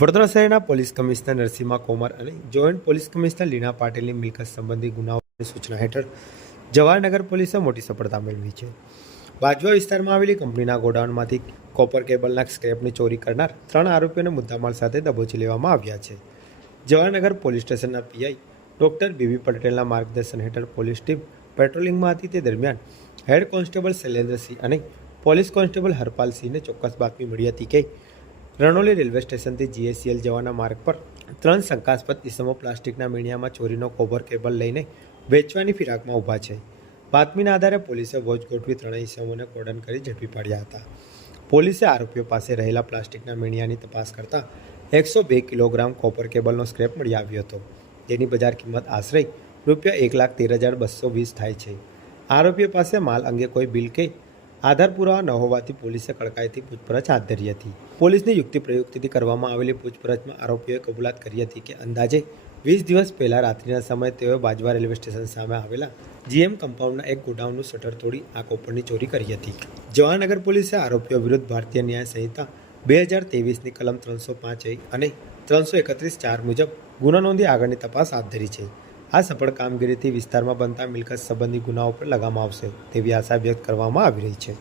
વડોદરા શહેરના police commissioner Narasimha Komar અને joint police commissioner લીના પાટીલની મિલકત સંબંધી ગુનાઓની સૂચના હેઠળ જવાહરનગર પોલીસે મોટી સફળતા મેળવી છે. બાજવા વિસ્તારમાં આવેલી કંપનીના ગોડાઉનમાંથી કોપર કેબલના સ્ક્રેપની ચોરી કરનાર 3 આરોપીઓને મુદ્દામાલ સાથે દબોચી લેવામાં આવ્યા છે. જવાહરનગર પોલીસ સ્ટેશનના પીઆઈ ડોક્ટર બીબી પટેલના માર્ગદર્શન હેઠળ પોલીસ ટીમ પેટ્રોલિંગમાં હતી. તે દરમિયાન હેડ કોન્સ્ટેબલ શૈલેન્દ્રસિંહ અને પોલીસ કોન્સ્ટેબલ હરપાલસિંહને ચોક્કસ બાતમી મળી હતી કે રણોલી રેલવે સ્ટેશનથી જીએસસીએલ જવાના માર્ગ પર 3 શંકાસ્પદ ઇસમો પ્લાસ્ટિકના મીણિયામાં ચોરીનો કોબર કેબલ લઈને વેચવાની ફિરાકમાં ઊભા છે. બાતમીના આધારે પોલીસે વોચ ગોઠવી 3 ઇસમોને કોર્ડન કરી ઝડપી પાડ્યા હતા. પોલીસે આરોપીઓ પાસે રહેલા પ્લાસ્ટિકના મીણિયાની તપાસ કરતા 102 કિલોગ્રામ કોપર કેબલનો સ્ક્રેપ મળી આવ્યો હતો. તેની બજાર કિંમત આશરે ₹1,13,220 થાય છે. આરોપીઓ પાસે માલ અંગે કોઈ બિલ કે આધાર પુરાવા ન હોવાથી પોલીસે કડકાઈથી પૂછપરછ હાથ ધરી હતી. પોલીસની યુક્તિ પ્રયુક્તિથી કરવામાં આવેલી પૂછપરછમાં આરોપીઓએ કબૂલાત કરી હતી કે અંદાજે 20 દિવસ પહેલા રાત્રિના સમયે તેઓએ બાજવા રેલવે સ્ટેશન સામે આવેલા જીએમ કમ્પાઉન્ડના એક ગોડાઉનનું શટર તોડી આ કોપરની ચોરી કરી હતી. જવાહરનગર પોલીસે આરોપીઓ વિરુદ્ધ ભારતીય ન્યાય સંહિતા 2023ની કલમ 305A અને 331(4) મુજબ ગુનો નોંધી આગળની તપાસ હાથ ધરી છે. આ સફળ કામગીરીથી વિસ્તારમાં બનતા મિલકત સંબંધી ગુનાઓ પર લગામ આવશે તેવી આશા વ્યક્ત કરવામાં આવી રહી છે.